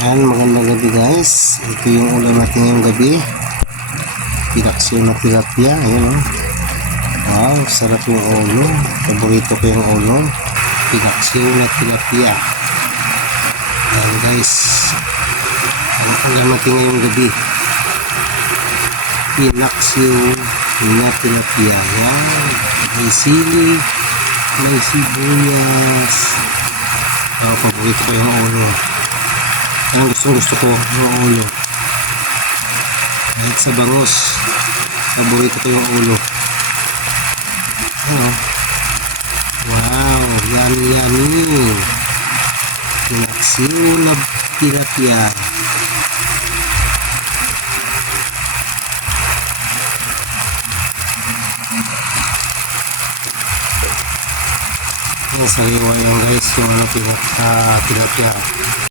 Yan, magandang gabi guys. Ito yung ulam natin ngayong gabi. Pinaksiw na tilapia. Ayun, oh. Wow, sarap yung ulo. Paborito ko yung ulo. Pinaksiw na tilapia. Yan guys. Ang ulam natin ngayong gabi. Pinaksiw na tilapia. Yan. May sili. May sibuyas. Wow, paborito ko yung ulo. Ang gusto ko yung ulo. Kahit sa bangos, paborito ko yung ulo. Ano? Wow, yummy yummy. Pinaksiw na tilapia. Ang sariwa yan guys, yung tilapia.